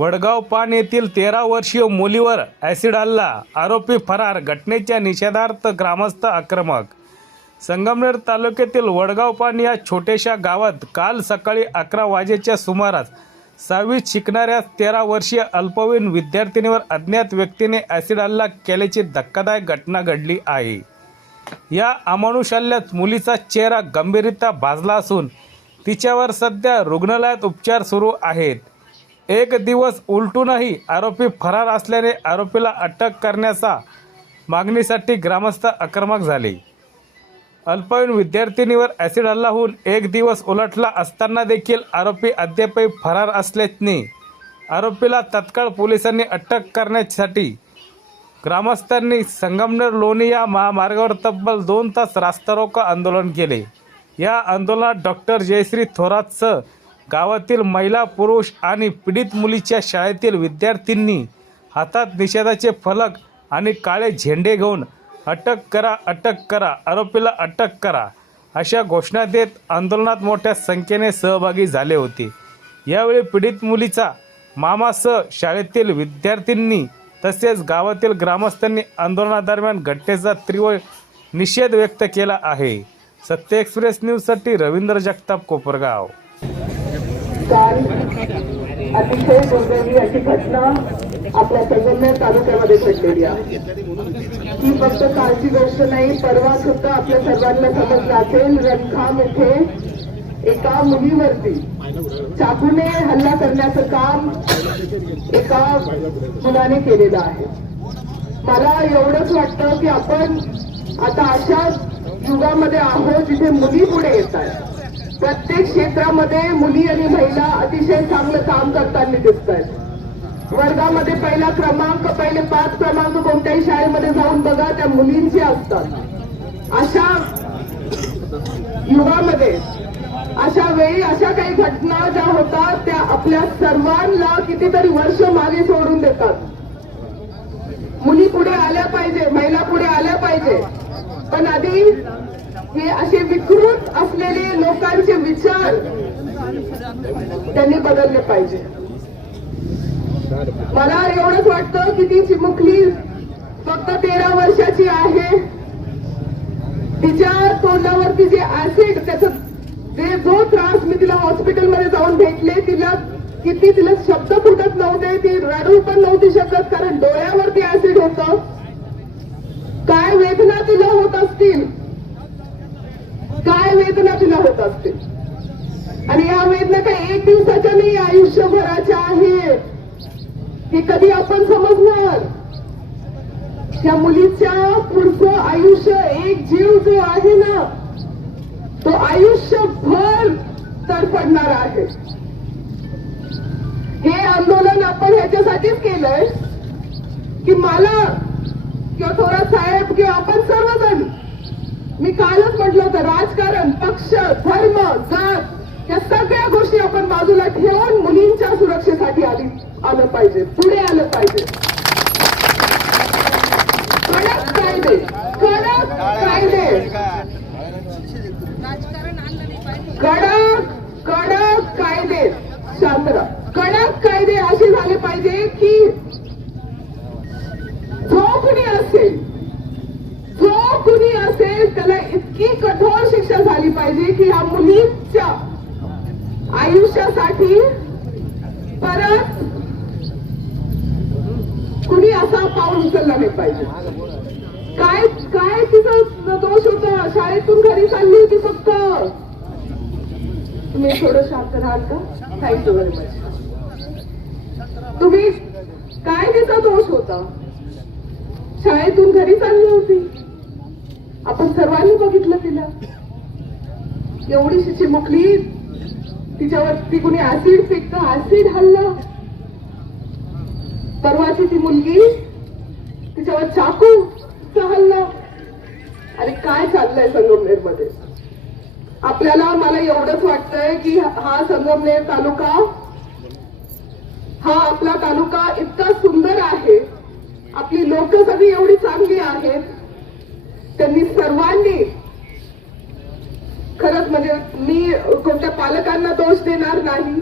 वडगाव पान येथील 13 वर्षीय मुलीवर ॲसिड हल्ला, आरोपी फरार. घटनेच्या निषेधार्थ ग्रामस्थ आक्रमक. संगमनेर तालुक्यातील वडगाव पान या छोट्याशा गावात काल सकाळी 11 वाजेच्या सुमारास 6वीत शिकणाऱ्या 13 वर्षीय अल्पवयीन विद्यार्थिनीवर अज्ञात व्यक्तीने ॲसिड हल्ला केल्याची धक्कादायक घटना घडली आहे. या अमानुष हल्ल्यात मुलीचा चेहरा गंभीररित्या भाजला असून तिच्यावर सध्या रुग्णालयात उपचार सुरू आहेत. एक दिवस उलटूनही आरोपी फरार असल्याने आरोपीला अटक करण्याच्या मागणीसाठी ग्रामस्थ आक्रमक झाले. अल्पवयीन विद्यार्थिनीवर ॲसिड हल्ला होऊन एक दिवस उलटला असताना देखील आरोपी अद्यापही फरार असल्याने आरोपीला तत्काळ पोलिसांनी अटक करण्यासाठी ग्रामस्थांनी संगमनेर लोणी या महामार्गावर तब्बल 2 तास रास्ता रोको आंदोलन केले. या आंदोलनात डॉक्टर जयश्री थोरातसह गावातील महिला, पुरुष आणि पीडित मुलीच्या शाळेतील विद्यार्थ्यांनी हातात निषेधाचे फलक आणि काळे झेंडे घेऊन अटक करा, अटक करा, आरोपीला अटक करा अशा घोषणा देत आंदोलनात मोठ्या संख्येने सहभागी झाले होते. यावेळी पीडित मुलीचा मामासह शाळेतील विद्यार्थ्यांनी तसेच गावातील ग्रामस्थांनी आंदोलनादरम्यान घटनेचा तीव्र निषेध व्यक्त केला आहे. सत्य एक्सप्रेस न्यूजसाठी रवींद्र जगताप, कोपरगाव. काल अतिशय दुर्दैवी अशी घटना आपल्या संगमनेर तालुक्यामध्ये घडलेली आहे. ही फक्त कालची गोष्ट नाही, परवा सुद्धा आपल्या सर्वांना समजलं असेल, रंगखाम येथे एका मुलीवरती चाकूने हल्ला करण्याचं काम एका मुलाने केलेलं आहे. मला एवढंच वाटतं की आपण आता अशा युगामध्ये आहोत जिथे मुली पुढे येत आहेत. प्रत्येक क्षेत्रामध्ये मुली आणि महिला अतिशय चांगलं काम करताना दिसत आहेत. वर्गामध्ये पहिला क्रमांक, पहिले 5 क्रमांक कोणत्याही शाळेमध्ये जाऊन बघा, त्या मुलींचे असतात. अशा युगामध्ये, अशा वेळी अशा काही घटना ज्या होतात त्या आपल्या सर्वांना कितीतरी वर्ष मागे सोडून देतात. मुली पुढे आल्या पाहिजे, महिला पुढे आल्या पाहिजे, पण आधी हे असे विकृत असलेले लोकांचे विचार त्यांनी बदलले पाहिजे. मला एवढंच वाटतं की ती चिमुकली फक्त 13 वर्षाची आहे. तिच्या तोंडावरती जे ऍसिड, त्याचा जो त्रास, मी तिला हॉस्पिटलमध्ये जाऊन भेटले, तिला शब्द फुटत नव्हते, ती रडू पण नव्हती शकत, कारण डोळ्यावरती ऍसिड होतं. काय वेदना तिला होत असतील, काय वेदना तिला होत असतील. आणि या वेदना काही एक दिवसाच्या नाही, आयुष्यभराच्या आहेत. हे कधी आपण समजणार? त्या मुलीच्या पुढचं आयुष्य, एक जीव जो आहे ना, तो आयुष्यभर तडफडणार आहे. हे आंदोलन आपण ह्याच्यासाठीच केलंय की मला किंवा थोरात साहेब किंवा आपण सर्वजण, मी कालच म्हटलं होतं, राजकारण, पक्ष, धर्म, जात या सगळ्या गोष्टी आपण बाजूला ठेवून मुलींच्या सुरक्षेसाठी आलं पाहिजे, पुढे आलं पाहिजे. कडक कायदे, कडक कायदे, कडक कायदे, शांतरा, कडक कायदे असे झाले पाहिजे की जो कुणी असेल त्याला इतकी कठोर शिक्षा झाली पाहिजे की या मुलीच्या आयुष्यासाठी परत कुणी असा पाऊल उचलला नाही पाहिजे. काय तिचा दोष होता? शाळेतून घरी चालली होती फक्त. तुम्ही थोडं शांत राहाल का? Thank you very much. तुम्ही, काय तिचा दोष होता? शाळेतून घरी चालली होती, आपण सर्वांनी बघितलं तिला. एवढीशी चिमुकली, तिच्यावरती कुणी ऍसिड फेकतं, ऍसिड हल्ला. परवाची ती मुलगी, तिच्यावर चाकूचा हल्ला. आणि काय चाललंय संगमनेर मध्ये? मला एवढंच वाटतंय की हा संगमनेर तालुका, हा आपला तालुका इतका सुंदर आहे, आपली लोक सगळी एवढी चांगली आहेत, त्यांनी सर्वांनी खरंच, म्हणजे मी कोणत्या पालकांना दोष देणार नाही,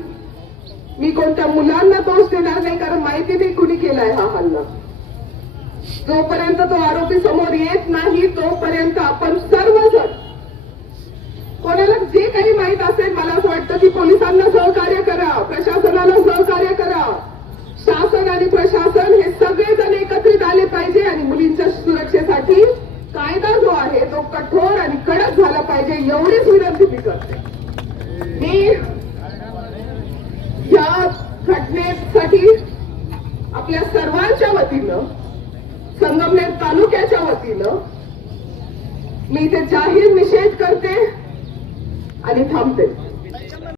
मी कोणत्या मुलांना दोष देणार नाही, कारण माहिती नाही कुणी केलाय हा हल्ला. जोपर्यंत तो आरोपी समोर येत नाही तोपर्यंत आपण सर्वजण, कोणाला जे काही माहित असेल, मला असं वाटतं की पोलिसांना सहकार्य करा, प्रशासनाला सहकार्य करा. शासन आणि प्रशासन हे सगळेजण एकत्रित आले पाहिजे आणि मुलींच्या सुरक्षेसाठी कायदा जो आहे तो कठोर आणि कडक झाला पाहिजे, एवढीच विनंती मी करते. मी या घटनेसाठी आपल्या सर्वांच्या वतीनं, संगमनेर तालुक्याच्या वतीनं मी इथे जाहीर निषेध करते आणि थांबते.